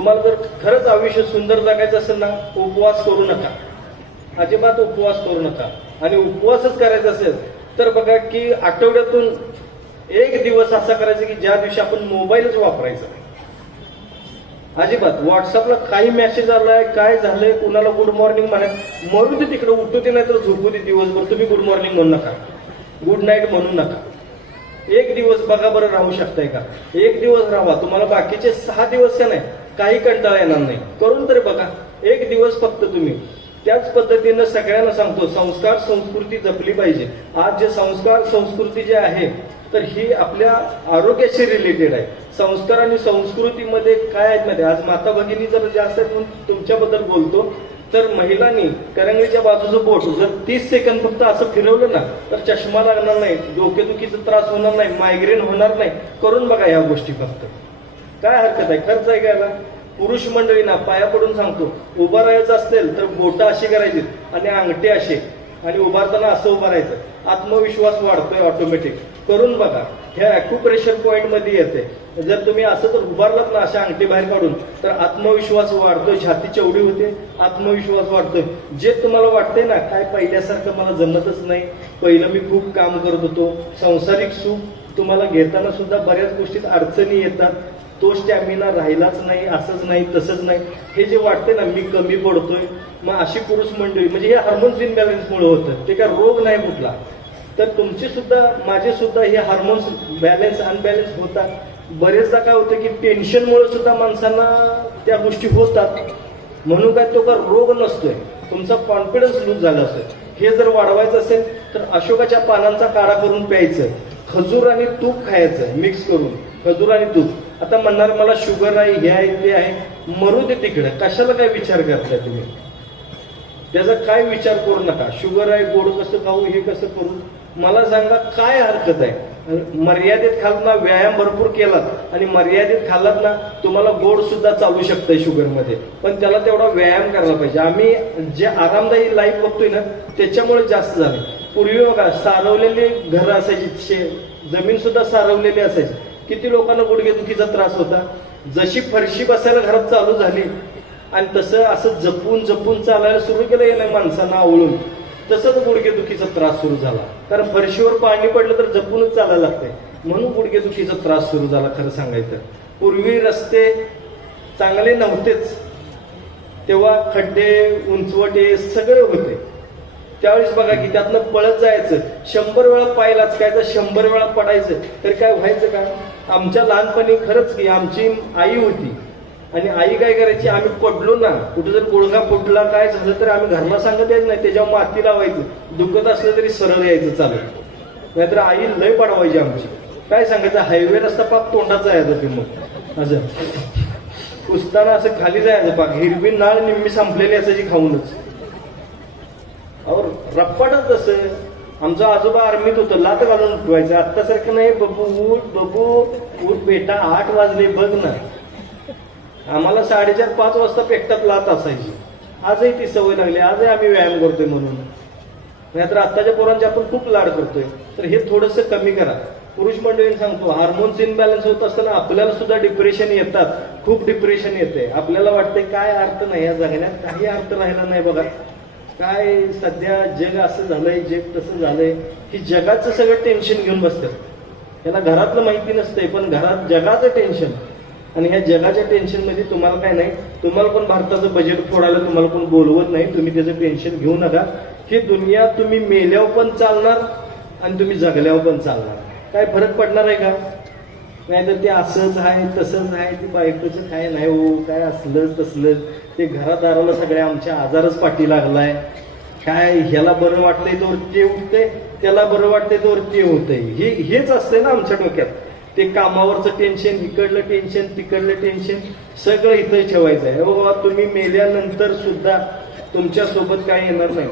तुम्हाला जर खरंच आयुष्य सुंदर जगायचं असेल ना, उपवास करू नका, अजिबात उपवास करू नका. आणि उपवासच करायचा असेल तर बघा की आठवड्यातून एक दिवस असा करायचा की ज्या दिवशी आपण मोबाईलच वापरायचा नाही. अजिबात व्हॉट्सअपला काही मेसेज आलाय, काय झालंय, कुणाला गुड मॉर्निंग म्हणा, मरू दे तिकडे, उठू दे नाही तर झोपू दे दिवसभर, तुम्ही गुड मॉर्निंग म्हणू नका, गुड नाईट म्हणू नका. एक दिवस बघा बरं राहू शकताय का? एक दिवस राहा, तुम्हाला बाकीचे 6 दिवस का नाही काही कंटाळा येणार नाही. करून तरी बघा एक दिवस फक्त तुम्ही. त्याच पद्धतीनं सगळ्यांना सांगतो, संस्कार संस्कृती जपली पाहिजे. आज जे संस्कार संस्कृती जे आहे तर ही आपल्या आरोग्याशी रिलेटेड आहे. संस्कार आणि संस्कृतीमध्ये काय आहेत माहिती, आज माता भगिनी जर जास्त आहेत म्हणून तुमच्याबद्दल बोलतो, तर महिलांनी करंगळीच्या बाजूचं बोट जर 30 सेकंद फक्त असं फिरवलं ना तर चष्मा लागणार नाही, डोकेदुखीचा त्रास होणार नाही, मायग्रेन होणार नाही. करून बघा ह्या गोष्टी फक्त. काय हरकत आहे, खर्च आहे काय? पुरुष मंडळींना पाया पडून सांगतो, उभं राहायचं असेल तर बोटं अशी करायची आणि अंगठे असे, आणि उभारताना असं उभं राहायचं. आत्मविश्वास वाढतोय ऑटोमॅटिक. करून बघा, ह्या ॲक्युप्रेशर पॉइंट मध्ये येते. जर तुम्ही असं जर उभारलात ना अशा अंगठी बाहेर काढून तर आत्मविश्वास वाढतोय, छाती चवडी होते, आत्मविश्वास वाढतोय. जे तुम्हाला वाटतंय ना काय पहिल्यासारखं मला जमतच नाही, पहिलं मी खूप काम करत होतो, सांसारिक सुख तुम्हाला घेताना सुद्धा बऱ्याच गोष्टीत अडचणी येतात, तो स्टॅमिना राहिलाच नाही, असंच नाही तसंच नाही, हे जे वाटते ना मी कमी पडतोय, मग अशी पुरुष मंडळी म्हणजे हे हार्मोन्स इनबॅलन्समुळे होतं. ते काय रोग नाही कुठला, तर तुमचे सुद्धा माझे सुद्धा हे हार्मोन्स बॅलन्स अनबॅलन्स होतात. बरेचदा काय होतं की टेन्शनमुळे सुद्धा माणसांना त्या गोष्टी होतात. म्हणून काय तो का रोग नसतोय, तुमचा कॉन्फिडन्स लूज झाला असेल. हे जर वाढवायचं असेल तर अशोकाच्या पानांचा काढा करून प्यायचं, खजूर आणि तूप खायचं मिक्स करून, खजूर आणि तूप. आता म्हणणार मला शुगर आहे, हे आहे ते आहे, मरू दे तिकडे, कशाला काय विचार करताय तुम्ही, त्याचा काय विचार करू नका. शुगर आहे, गोड कसं खाऊ, हे कसं करू, मला सांगा काय हरकत आहे. मर्यादित खालात ना, व्यायाम भरपूर केलात आणि मर्यादित खालात ना, तुम्हाला गोड सुद्धा चालू शकतंय शुगरमध्ये, पण त्याला तेवढा व्यायाम करायला पाहिजे. आम्ही जे आरामदायी लाईफ बघतोय ना त्याच्यामुळे जास्त झाले. पूर्वी बघा सारवलेली घरं असायची, जमीन सुद्धा सारवलेली असायची, किती लोकांना गुडघेदुखीचा त्रास होता. जशी फरशी बसायला घरात चालू झाली आणि तसं असं जपून जपून चालायला सुरू केलं नाही माणसांना आवळून, तसंच गुडघेदुखीचा त्रास सुरू झाला. कारण फरशीवर पाणी पडलं तर जपूनच चालायला लागतंय, म्हणून गुडघेदुखीचा त्रास सुरू झाला. खरं सांगायचं पूर्वी रस्ते चांगले नव्हतेच, तेव्हा खड्डे उंचवटे सगळे होते. त्यावेळेस बघा की त्यातनं पळत जायचं, 100 वेळा पाय लाचकायचं, 100 वेळा पडायचं, तर काय व्हायचं का? आमच्या लहानपणी खरंच की आमची आई होती आणि आई काय करायची, आम्ही पडलो ना कुठे जर गुडघा फुटला काय झालं तर आम्ही घरला सांगत यायचं नाही, त्याच्यावर माती लावायचं, दुखत असलं तरी सरळ यायचं चालू, नाहीतर आई लय पडवायची आमची. काय सांगायचं, हायवे रस्ता पाक तोंडाचा यायचा ते, मग असं पुसताना असं खाली जायचं पाक, हिरवी नाळ निम्मी संपलेली असायची खाऊनच. और रप्पाटच तसं. आमचं आजोबा आर्मीत होतं, लात घालून उठवायचं. आत्तासारखं नाही, बबू उठ, बबू उठ बेटा, 8 वाजले बघ ना. आम्हाला 4:30-5 वाजता पेकटात लात असायची. आजही ती सवय लागली, आजही आम्ही व्यायाम करतोय म्हणून. नाहीतर आत्ताच्या पोरांचे आपण खूप लाड करतोय, तर हे थोडंसं कमी करा. पुरुष मंडळींनी सांगतो, हार्मोन्स इनबॅलन्स होत असताना आपल्याला सुद्धा डिप्रेशन येतात, खूप डिप्रेशन येते. आपल्याला वाटतंय काय अर्थ नाही या जगण्यात, काही अर्थ राहिला नाही. बघा काय सध्या जग असं झालंय, जग तसं झालंय, की जगाचं सगळं टेन्शन घेऊन बसतात. त्याला घरातलं माहिती नसतंय, पण घरात जगाचं टेन्शन. आणि ह्या जगाच्या टेन्शन मध्ये तुम्हाला काय नाही, तुम्हाला पण भारताचं बजेट फोडायला तुम्हाला पण बोलवत नाही, तुम्ही त्याचं टेन्शन घेऊ नका. ही दुनिया तुम्ही मेल्यावर पण चालणार आणि तुम्ही जगल्यावर पण चालणार. काय फरक पडणार आहे का? नाहीतर ते असंच आहे तसंच आहे, ती बायकोचं काय नाही हो, काय असलं तसलं, ते घरादाराला सगळ्या आमच्या आजारच पाठी लागलाय. काय ह्याला बरं वाटतंय तर ते उठतंय, त्याला बरं वाटतंय तर ते होतंय. हेच असतंय ना आमच्या डोक्यात. ते कामावरचं टेन्शन, इकडलं टेन्शन, तिकडलं टेन्शन, सगळं इथं ठेवायचं आहे. बाबा तुम्ही मेल्यानंतर सुद्धा तुमच्या सोबत काय येणार नाही.